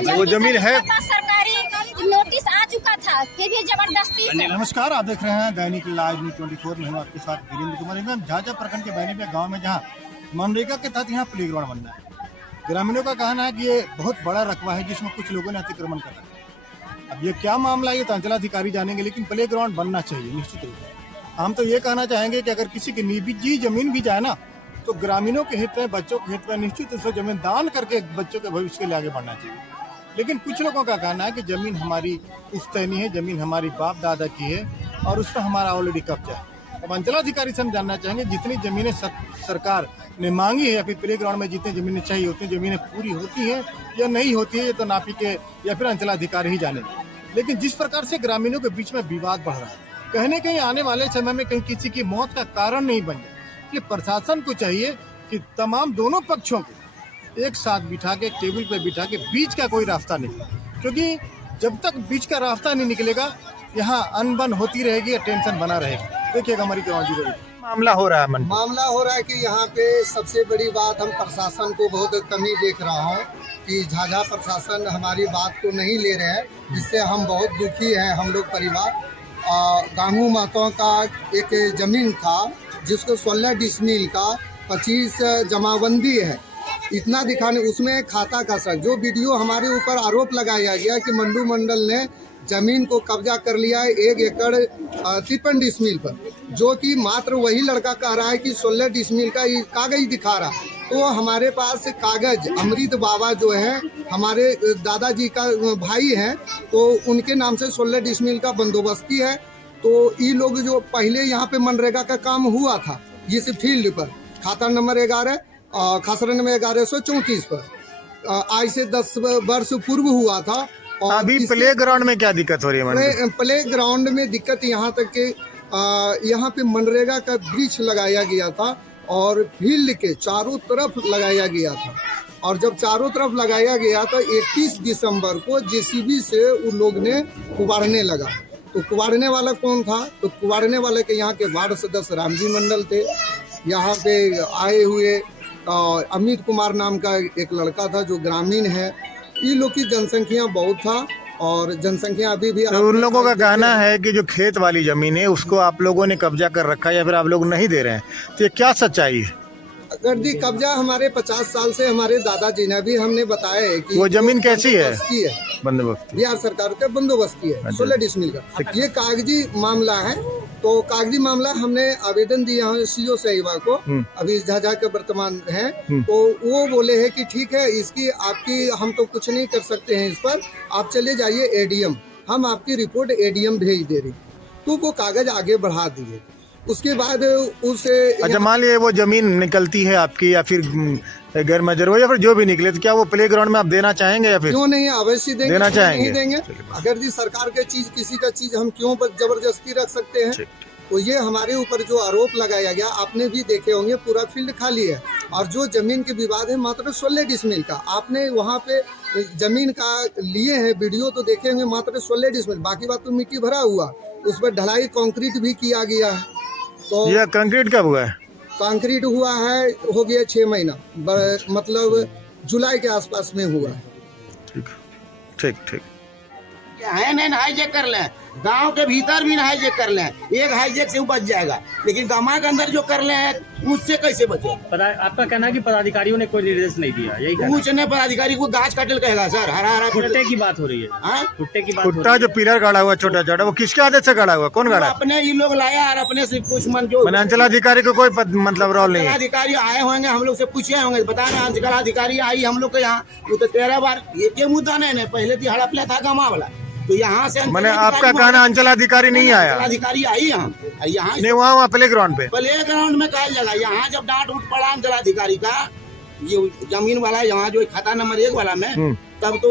अच्छा, वो जमीन है सरकारी नोटिस आ चुका था, फिर भी जबरदस्ती से। नमस्कार, आप देख रहे हैं दैनिक लाइव न्यूज़ 24 में। आपके साथ वीरेंद्र कुमार। एकदम झाझा प्रखंड के बैनीपे गांव में जहां मनरेगा के तहत यहां प्ले ग्राउंड बनना है। ग्रामीणों का कहना है कि ये बहुत बड़ा रकबा है जिसमें कुछ लोगों ने अतिक्रमण कर रखा है। अब ये क्या मामला है ये तो अंचलाधिकारी जानेंगे, लेकिन प्ले ग्राउंड बनना चाहिए निश्चित रूप से। हम तो ये कहना चाहेंगे कि अगर किसी की निजी जमीन भी जाए ना, तो ग्रामीणों के हित में, बच्चों के हित में निश्चित रूप से जमीन दान करके बच्चों के भविष्य के लिए आगे बढ़ना चाहिए। लेकिन कुछ लोगों का कहना है कि जमीन हमारी पुश्तैनी है, जमीन हमारी बाप दादा की है और उस पर हमारा ऑलरेडी कब्जा है। अब अंचलाधिकारी से हम जानना चाहेंगे जितनी जमीनें सरकार ने मांगी है या फिर प्ले ग्राउंड में जितनी जमीनें चाहिए उतनी जमीनें पूरी होती है या नहीं होती है, ये तो नापी के या फिर अंचलाधिकारी ही जाने। लेकिन जिस प्रकार से ग्रामीणों के बीच में विवाद बढ़ रहा है, कहीं कहीं आने वाले समय में कहीं किसी की मौत का कारण नहीं बन जाए, इसलिए प्रशासन को चाहिए कि तमाम दोनों पक्षों को एक साथ बिठा के टेबल पे बिठा के बीच का कोई रास्ता निकले, क्योंकि जब तक बीच का रास्ता नहीं निकलेगा यहाँ अनबन होती रहेगी या टेंशन बना रहेगा। देखिएगा हमारी जवान मामला हो रहा है मामला हो रहा है कि यहाँ पे सबसे बड़ी बात हम प्रशासन को बहुत कमी देख रहा हूँ कि झाझा प्रशासन हमारी बात को नहीं ले रहे हैं, जिससे हम बहुत दुखी हैं। हम लोग परिवार गांगू महतो का एक जमीन था जिसको 16 डिसमिल का 25 जमाबंदी है, इतना दिखाने उसमें खाता का सर जो वीडियो हमारे ऊपर आरोप लगाया गया कि मंडू मंडल ने जमीन को कब्जा कर लिया है 1 एकड़ 53 डिसमिल पर, जो कि मात्र वही लड़का कह रहा है कि 16 डिसमिल का ये कागज दिखा रहा। तो हमारे पास कागज अमृत बाबा जो है हमारे दादाजी का भाई हैं, तो उनके नाम से 16 डिसमिल का बंदोबस्ती है। तो ये लोग जो पहले यहाँ पे मनरेगा का काम हुआ था इस फील्ड पर खाता नंबर 11 खसरा नंबर 1134 पर आज से 10 वर्ष पूर्व हुआ था। और अभी प्ले ग्राउंड में क्या दिक्कत हो रही है? प्ले ग्राउंड में दिक्कत यहाँ तक के यहाँ पे मनरेगा का वृक्ष लगाया गया था और फील्ड के चारों तरफ लगाया गया था, और जब चारों तरफ लगाया गया तो 31 दिसंबर को जेसीबी से उन लोग ने कुबाड़ने लगा। तो कुबाड़ने वाला कौन था? तो कुबाड़ने वाले के यहाँ के वार्ड सदस्य रामजी मंडल थे। यहाँ पे आए हुए अमित कुमार नाम का एक लड़का था जो ग्रामीण है। ये लोग की जनसंख्या बहुत था और जनसंख्या अभी भी। तो उन लोगों का कहना है कि जो खेत वाली जमीन है उसको आप लोगों ने कब्जा कर रखा है या फिर आप लोग नहीं दे रहे हैं, तो ये क्या सच्चाई है? अगर दी कब्जा हमारे 50 साल से हमारे दादाजी ने भी हमने बताया है कि वो जमीन कैसी है? बंदोबस्ती बिहार सरकार का बंदोबस्ती है 16 डिसमिल का। ये कागजी मामला है, तो कागजी मामला हमने आवेदन दिया है सीओ साहिबा को, अभी झाझा के वर्तमान है। तो वो बोले हैं कि ठीक है, इसकी आपकी हम तो कुछ नहीं कर सकते हैं, इस पर आप चले जाइए एडीएम, हम आपकी रिपोर्ट एडीएम भेज दे रही। तो वो कागज आगे बढ़ा दिए। उसके बाद उसे अच्छा मान लीजिए वो जमीन निकलती है आपकी या फिर गैर मजर हो या फिर जो भी निकले, तो क्या वो प्ले ग्राउंड में आप देना चाहेंगे या फिर? क्यों नहीं, अवश्य देंगे, देना चाहेंगे। नहीं देंगे? अगर जी सरकार के चीज किसी का चीज हम क्यों जबरदस्ती रख सकते हैं? तो ये हमारे ऊपर जो आरोप लगाया गया, आपने भी देखे होंगे पूरा फील्ड खाली है और जो जमीन के विवाद है मात्र 16 डिसमिल का। आपने वहाँ पे जमीन का लिए हैं वीडियो तो देखे होंगे, मात्र 16 डिसमिल, बाकी बात तो मिट्टी भरा हुआ, उस पर ढलाई कंक्रीट भी किया गया है। तो यह कंक्रीट कब हुआ है? कंक्रीट हुआ है हो गया 6 महीना, मतलब जुलाई के आसपास में हुआ है। ठीक ठीक है नहीं हाईजेक कर लें, गांव के भीतर भी हाईजेक कर लें, एक हाईजेक से वो बच जाएगा, लेकिन गांव के अंदर जो कर ले हैं उससे कैसे बचे? आपका कहना है कि पदाधिकारियों ने कोई निर्देश नहीं दिया, यही कुछ ने पदाधिकारी को गाछ काटल कहेगा सर, हरा हरा भुट्टे की बात हो रही है। भुट्टे की बात, भुट्टा जो पिलर गाड़ा हुआ छोटा छोटा, वो किसके आदेश से गाड़ा हुआ? कौन गाड़ा? अपने ये लोग लाया और अपने से कुछ मन जो अंचलाधिकारी को कोई मतलब रोल नहीं है। अधिकारी आए होंगे, हम लोग से पूछे होंगे, बताना अंचलाधिकारी आई हम लोग के यहाँ, वो तो 13 बार एक मुद्दा नहीं, पहले तो हड़प लिया था गमा वाला, तो यहाँ से मैंने आपका कहना अंचलाधिकारी नहीं आया? अधिकारी आई यहाँ नहीं, वहाँ प्ले ग्राउंड पे, प्ले ग्राउंड में कहा जगह, यहाँ जब डांट उठ पड़ा अंचलाधिकारी का ये जमीन वाला, यहाँ जो खाता नंबर 1 वाला में, तब तो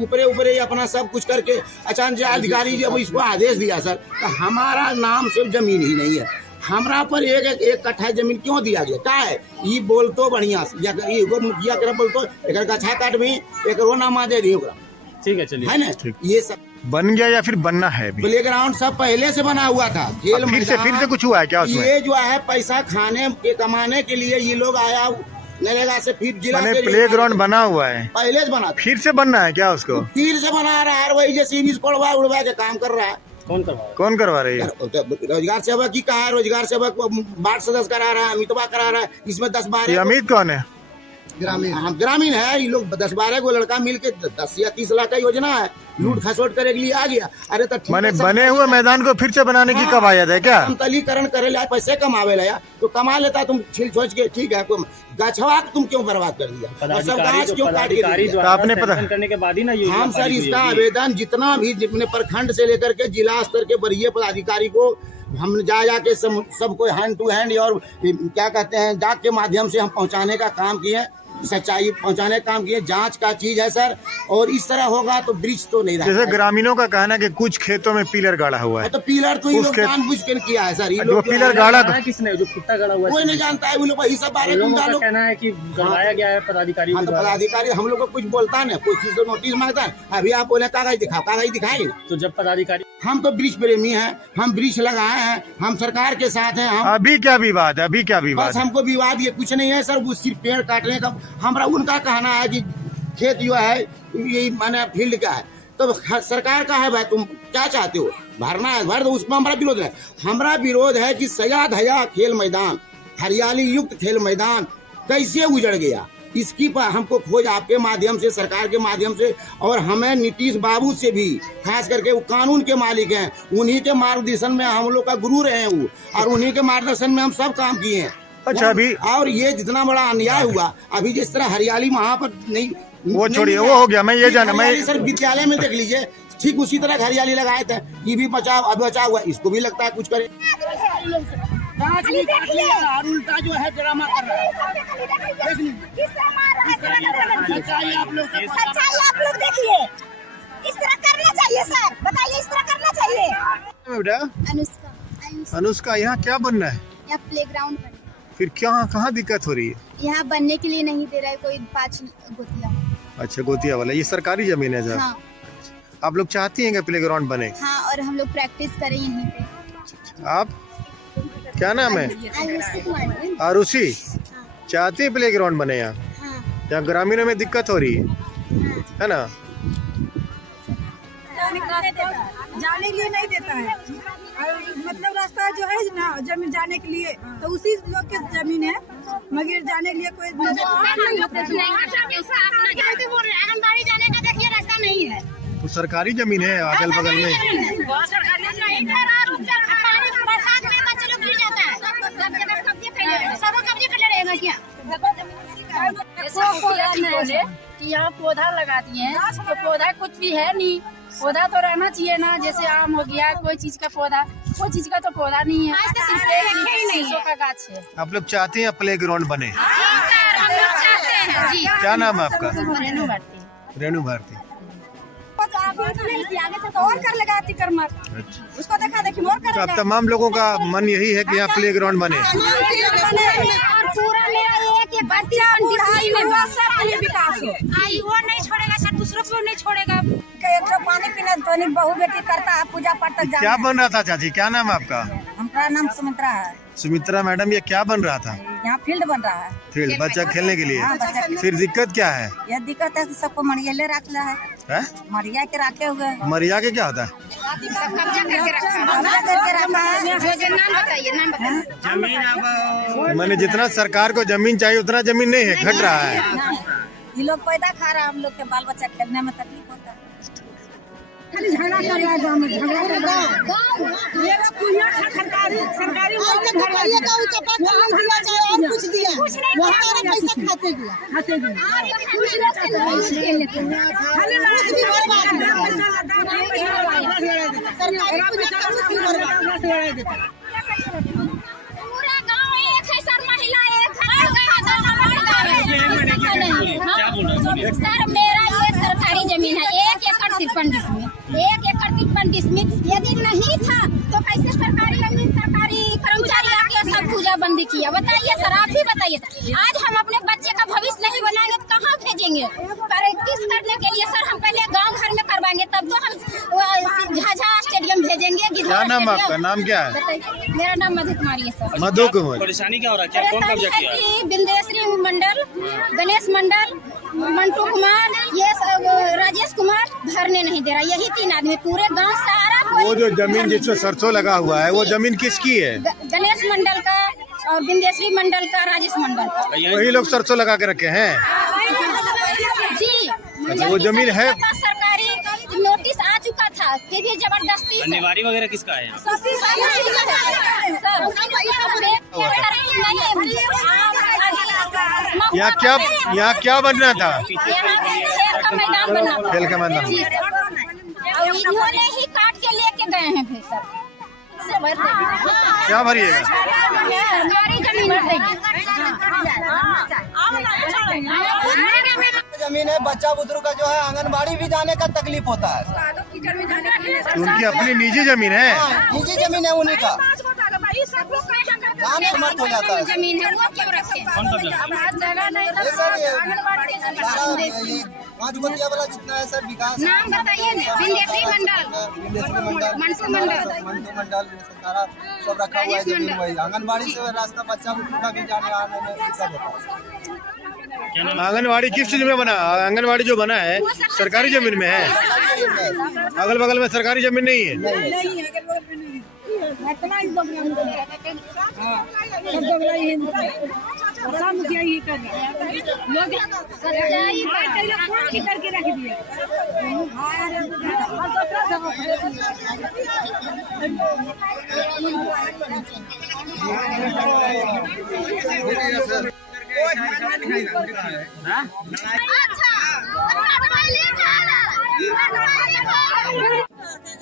ऊपरे ऊपरे अपना सब कुछ करके अच्छा अंचलाधिकारी जब इसको आदेश दिया सर, तो हमारा नाम सिर्फ जमीन ही नहीं है, हमरा पर एक कट्ठा जमीन क्यों दिया गया? क्या है ये बोल तो बढ़िया मुखिया कर बोल तो एक गछा काट भी एक नामा दे दी, ठीक है चलिए, है ना? ये सब बन गया या फिर बनना है? प्ले ग्राउंड सब पहले से बना हुआ था, खेल फिर से कुछ हुआ है क्या उसमें? ये जो है पैसा खाने के कमाने के लिए ये लोग आया नरेगा से फिर जिला मैंने से प्ले ग्राउंड बना हुआ है, पहले से बना था। फिर से बनना है क्या उसको? फिर से बना रहा है, वही जैसे बीज कोड़वा उड़वा के काम कर रहा है। कौन करवा रही है? रोजगार सेवक की कहा है, रोजगार सेवक वार्ड सदस्य करा रहा है, अमितवा करा रहा है। इसमें 10-12 अमित कौन है? ग्रामीण है। ये लोग 10-12 को लड़का मिल के 10 या 30 लाख का योजना है, लूट खसोट करे के लिए आ गया। अरे तो मैंने बने हुए मैदान को फिर से बनाने की कब आया था क्या? समतलीकरण करे ला, पैसे कमावे ला तो कमा लेता तुम छिल छोच के। ठीक है, गछवा तुम क्यों बर्बाद कर दिया? सब गाछ क्यों काट के दिया? आपने पता करने के बाद ही ना हम सर इसका आवेदन जितना भी जितने प्रखंड से लेकर के जिला स्तर के वरीय पदाधिकारी को हम जा के सबको हैंड टू हैंड और क्या कहते हैं डाक के माध्यम से हम पहुंचाने का काम किए, सच्चाई पहुंचाने का काम किए। जांच का चीज है सर, और इस तरह होगा तो ब्रिज तो नहीं रहेगा। जैसे ग्रामीणों का कहना है कि कुछ खेतों में पिलर गाड़ा हुआ है, तो पिलर तो ये लोग जानबूझ के किया है सर। ये लोग पिलर गाड़ा तो किसने, जो खुट्टा गाड़ा हुआ है कोई नहीं जानता है। वो लोग वही सब बारे में कहना है कि गड़वाया गया है पदाधिकारी। हाँ, तो पदाधिकारी हम लोग को कुछ बोलता है, कोई चीज नोटिस मांगता है। अभी आप बोले कागज दिखाओ, कागज दिखाएंगे। तो जब पदाधिकारी, हम तो ब्रिज प्रेमी हैं, हम ब्रिज लगाए हैं, हम सरकार के साथ हैं। हम अभी क्या विवाद है? अभी क्या विवाद? बस हमको विवाद ये कुछ नहीं है सर, वो सिर्फ पेड़ काटने का। हमारा उनका कहना है कि खेत जो है ये माने फील्ड का है, तो सरकार का है। भाई तुम क्या चाहते हो? भरना है भर दो, उसमें हमारा विरोध है। हमारा विरोध है कि सया धया खेल मैदान, हरियाली युक्त खेल मैदान कैसे उजड़ गया, इसकी पर हमको खोज आपके माध्यम से, सरकार के माध्यम से, और हमें नीतीश बाबू से भी, खास करके वो कानून के मालिक हैं, उन्हीं के मार्गदर्शन में हम लोग का गुरु रहे हैं वो, और उन्हीं के मार्गदर्शन में हम सब काम किए हैं। अच्छा, अभी और ये जितना बड़ा अन्याय हुआ, अभी जिस तरह हरियाली वहाँ पर नहीं, वो छोड़िए, वो हो गया। मैं ये जाना, मैं सर विद्यालय में देख लीजिए, ठीक उसी तरह हरियाली लगाए थे। ये भी बचाव अब बचा हुआ, इसको भी लगता है कुछ करे। उल्टा जो है ड्रामा कर रहा है। सच्चाई आप लोग देखिए, इस तरह करना चाहिए सर, बताइए इस तरह करना चाहिए। बेटा अनुष्का, यहाँ क्या बनना है? यहाँ प्ले ग्राउंड बने। फिर क्या, कहाँ दिक्कत हो रही है? यहाँ बनने के लिए नहीं दे रहा है कोई 5 गोतिया। अच्छा, गोतिया वाला, ये सरकारी जमीन है सर? हाँ। आप लोग चाहती हैं कि प्ले ग्राउंड बने? हाँ, और हम लोग प्रैक्टिस करें यहीं पे। आप क्या नाम है? आरुषि। चाहती है प्ले ग्राउंड बने यहाँ? यहाँ ग्रामीणों में दिक्कत हो रही है ना? जाने के लिए नहीं देता है, मतलब रास्ता जो है ना जमीन जाने के लिए, तो उसी लोग के जमीन है, मगर जाने के लिए कोई आंगनबाड़ी जाने का देखिए रास्ता नहीं है। तो सरकारी जमीन है अगल बगल में। बरसात में बच्चे लोग गिर जाता है, सब कब्जे कर रहेगा क्या? बोले कि यहाँ पौधा लगा दिए हैं, तो पौधा कुछ भी है नहीं। पौधा तो रहना चाहिए ना, जैसे आम हो गया, कोई चीज का पौधा, कोई चीज का तो पौधा नहीं है, सिर्फ एक शीशों का गाछ है। आप लोग चाहते हैं प्ले ग्राउंड बने? हम लोग चाहते हैं जी। क्या नाम है आपका? रेणु भारती। रेणु भारती। आगे से तो और कर लगा अतिक्रमण, उसको देखा देखी और कर। तो अब तमाम लोगों का मन यही है कि यहाँ प्ले ग्राउंड बने। और पूरा मेरा एक बच्चा हुआ सब लिए विकास हो। वो नहीं छोड़ेगा सर, दूसरों को नहीं छोड़ेगा। पानी पीना तो बहु बेटी करता है, पूजा पाठ तक क्या बन रहा था चाची? क्या नाम है आपका? हमारा नाम सुमित्रा है। सुमित्रा मैडम, ये क्या बन रहा था? यहाँ फील्ड बन रहा है, फील्ड बच्चा खेलने के लिए। हाँ, फिर दिक्कत क्या है? यह दिक्कत है कि सबको मरिया रख ला है, मरिया के रखे हुए हैं। मरिया के क्या होता है? कब्जा करके रखा है। जमीन मैंने जितना सरकार को जमीन चाहिए उतना जमीन नहीं है, घट रहा है। ये लोग पैदा खा रहा है, हम लोग के बाल बच्चा खेलने में तकलीफ होता है। खाली झगड़ा कर रहा है गाँव में, झगड़ा कर रहा है। सरकारी पूरा गाँव एक है सर, महिला एक है। सर मेरा ये सरकारी जमीन है, 1 एकड़ 53 डिसमिल, 1 एकड़ 53 डिसमिल। यदि नहीं था तो कैसे सरकारी जमीन, सरकारी कर्मचारी आके सब पूजा बंदी किया? बताइए सर, आप ही बताइए सर। आज हम अपने बच्चे का भविष्य नहीं बनाएंगे तो कहाँ भेजेंगे? प्रैक्टिस करने के लिए सर हम पहले गांव घर में करवाएंगे, तब तो हम झाझा स्टेडियम भेजेंगे, क्या नाम आपका? नाम क्या है? बताइए। मेरा नाम मधु कुमारी है सर। मधु कुमार। परेशानी क्या हो रहा है? क्या कौन कब्जा किया है? कि बिंदेश्वरी मंडल, गणेश मंडल, मंटू कुमार, ये सब राजेश कुमार भरने नहीं दे रहा। यही 3 आदमी पूरे गांव सारा कोई वो जो जमीन जिसमें सरसों लगा हुआ है वो जमीन किसकी है? गणेश मंडल का और बिंदेश्वरी मंडल का, राजेश मंडल का। वही लोग सरसों लगा के रखे हैं। जी अच्छा, वो जमीन है? सरकारी नोटिस आ चुका था, फिर भी जबरदस्ती से। निवारी वगैरह किसका है? यहाँ क्या बनना था? खेल का मैदान बना था। खेल का मैदान। जी सर। और इन्होंने ही काट के लेके गए हैं फिर सर। क्या भरिएगा? हमारी जमीन भर देंगे। जमीन है, बच्चा बुजुर्ग का जो है आंगनबाड़ी भी जाने का तकलीफ होता है। उनकी अपनी निजी जमीन है। निजी जमीन है उन्हीं का, जाने मत हो जाता है। जमीन है वो क्यों रखे? ये सर ये सारा 5 गोतिया वाला जितना है सर विकास। नाम बताइए ना। बिंदेश्वरी मंडल, मंटू मंडल, मंटू मंडल सारा सब रखा हुआ है जमीन। वही आंगनबाड़ी से रास्ता बच्चा बुजुर्ग का भी जाने आने में दिक्कत होता है। आंगनवाड़ी किस चीज में बना? आंगनवाड़ी जो बना है सरकारी जमीन में है। अगल बगल में सरकारी जमीन नहीं है।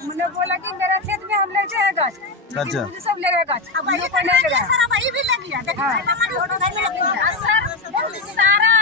मैंने बोला कि मेरा खेत में हम ले जाएगा। अच्छा, सब लगेगा। अब कोई नहीं लगा। सारा